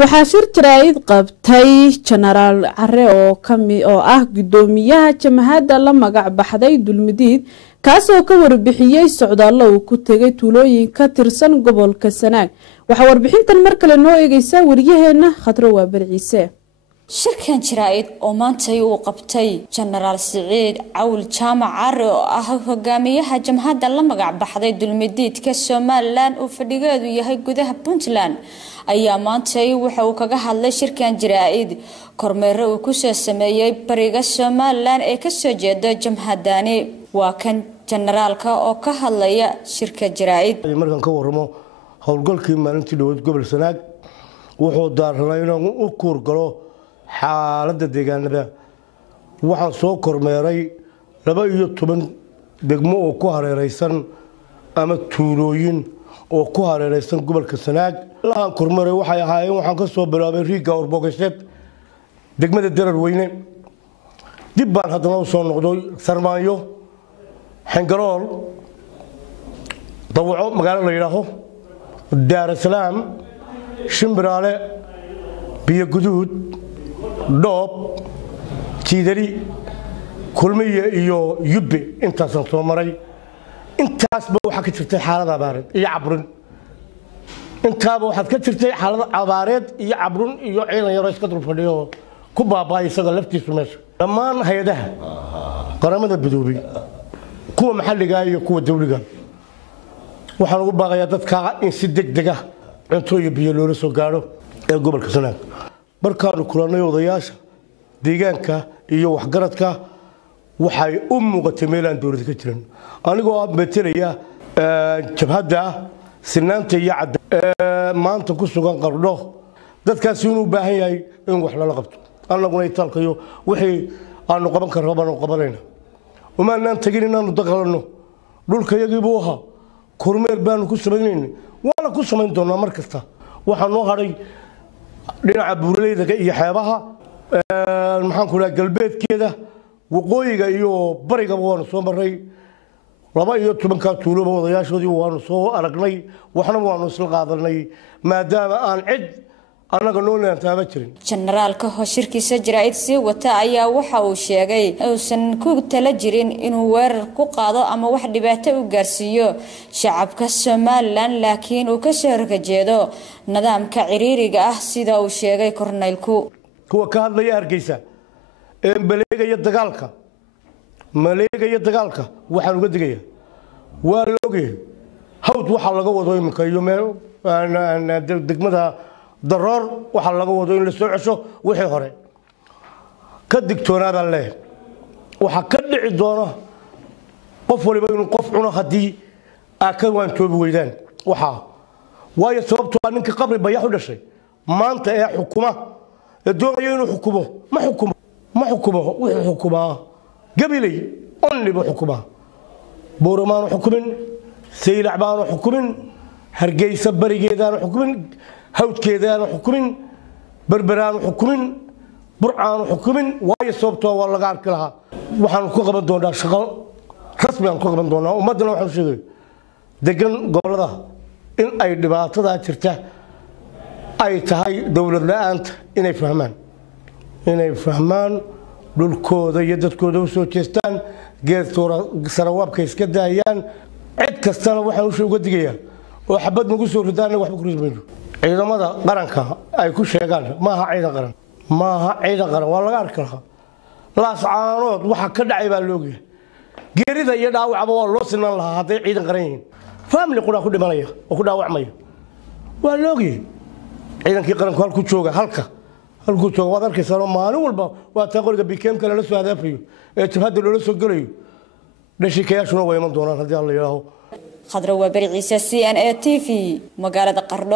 waxaa shir jaraa'id qabtay Genaraal Care oo ah gudoomiyaha jamhadda la magac baxday Dulmidiid kaasoo ka warbixiyay socdaallo uu ku tagay tuulooyin ka tirsan gobolka Sanaag. waxa warbixintan mar kale noo eegaysa wariyaheena Khadro Waabarciise. shirkan jaraa'id oo maanta uu qabtay Genaraal Siciid Cawl Jaamac Care oo ah hogaamiyaha jamhadda la magac baxday Dulmidiid ka Somaliland oo fadhigeedu yahay gudaha Puntland ayaa maanta waxa uu kaga hadlay shirkan jaraa'id kormeero uu ku soo sameeyay bariga Somaliland ee ka soo jeeda jamhadani. waa kan generaalka oo ka hadlaya shirka jaraa'id markan ka waramo howlgalkii maalintii dhawaad gobol Sanaag wuxuu daarnay inuu u kuur galo xaaladda deegaanada. waxaan soo kormeeray 12 degmo oo ku hareeraysan ama tuulooyin oo ku hareeraysan gobolka Sanaag. la kormeeray waxay ahaayeen waxaan ka soo bilaabay Riiga Urbogasheed degmada Dararweyne dib baan haddana u soo noqday Sarmaayo Xangarool Dawaco magaalada la yiraahdo Daar Salaam Shimbiraale Biyo Guduud Doob Jiidari Kulmiye iyo Yubbe intaas soo maray. intaas ba waxa ka jirtay xaalad abaareed iyo cabrin. intaaba waxa ka jirtay xaalad abaareed iyo cabrin iyo ciidan yar iska dul fadhiyo ku baabay isaga laftiisu meesha. dhammaan hay'adaha qaramada midoobay kuwa maxalliga iyo kuwa dawliga waxaan ugu baaqayaa dadka in si degdeg ah cunto iyo biyo loo soo gaaro ee gobolka Sanaag. markaan kulanay odayaasha deegaanka iyo waxgaradka waxay u muuqatay meel aan dawladda ka jirin anigoo metelaya jabhadda sinaanta iyo cad maanta ku sugan Qardho dadkaas inuu baahan yahay in wax la qabto annaguna italkayo wixii aanu qaban karno baan qabanayna uma naan tagin inaanu daqalno dhulka yagii buu ahaa kormeer baanu ku sameeyay wala ku sameyn doonaa mar kasta waxaan noo haray dhinaca buuraleyda iyo xeebaha maxaan ku leeyahay galbeedkeeda waqooyiga iyo bariga waanu soo maray 12 tuulo wadayaashoodii waanu soo aragnay waxna waanu isla qaadanay maadaama aan cid anaga noolna taaba jirin. generaalka shirkiisa jaraa'id si wata ayaa waxa uu sheegay uusan ku tala jirin inuu weerar ku qaado ama wax dhibaato u gaarsiiyo shacabka Somaliland laakiin uu ka soo horjeedo nidaamka ciriiriga ah sida uu sheegay korneylku. kuwa ka hadlaya Hargeysa ee maleegaya dagaalka waxaan uga digayaa waa loogeey hawd waxa laga wado imka iyo meel degmada daroor waxa laga wado in la soo cesho wixii hore ka digtoonaada leh waxa ka dhici doona qof waliba inuu qof cuno hadii ka waan toobi weydaan waxa waayo sababtoo ah ninka qabri bayax u dhashay maanta ee xukuma doonaya inuu xukumo ma xukumo wixii xukuma قبلي أني بحكمها بورمان حكمن سيلع بان حكمن هرجي سبري جدان حكمن هوت كيدان حكمن بربران حكمن برعان حكمن واي صوبته والله قال كلها وحن كوكب دونا شغل رسمي عن كوكب دونا ومدنا وحن شغل دقن قبل ده إن أي دبعة ده ترتاح أي تهاي دولة لا أنت إن يفهمان dhulkooda iyo dadkooda u soo jeestaan geed sarawaabka iska daayaan cid kastana waxaan u sheego digayaa oo xabad nagu soo ridaan waxba ku rismayno ciidamada qaranka ay ku sheegaan maaha ciidan qaran waa laga arkaa laascaanood waxa ka dhacay baa loogiya geerida iyo dhaawacba waa loo sinan lahaa haday ciidan qaran yihiin family qura ku dhimanaya oo ku dhaawacmaya waa loogiya ciidankii qaranku halku jooga halku jooga waad arkaysaa maalin walba waa taaqoriga BKM kale la soo hadaafayo ee jabhadda loo soo galayo dhashikayaashuna way iman doonaan hadii Allah yiraahdo. Khadro Waabarciise CNA TV magaalada Qardho.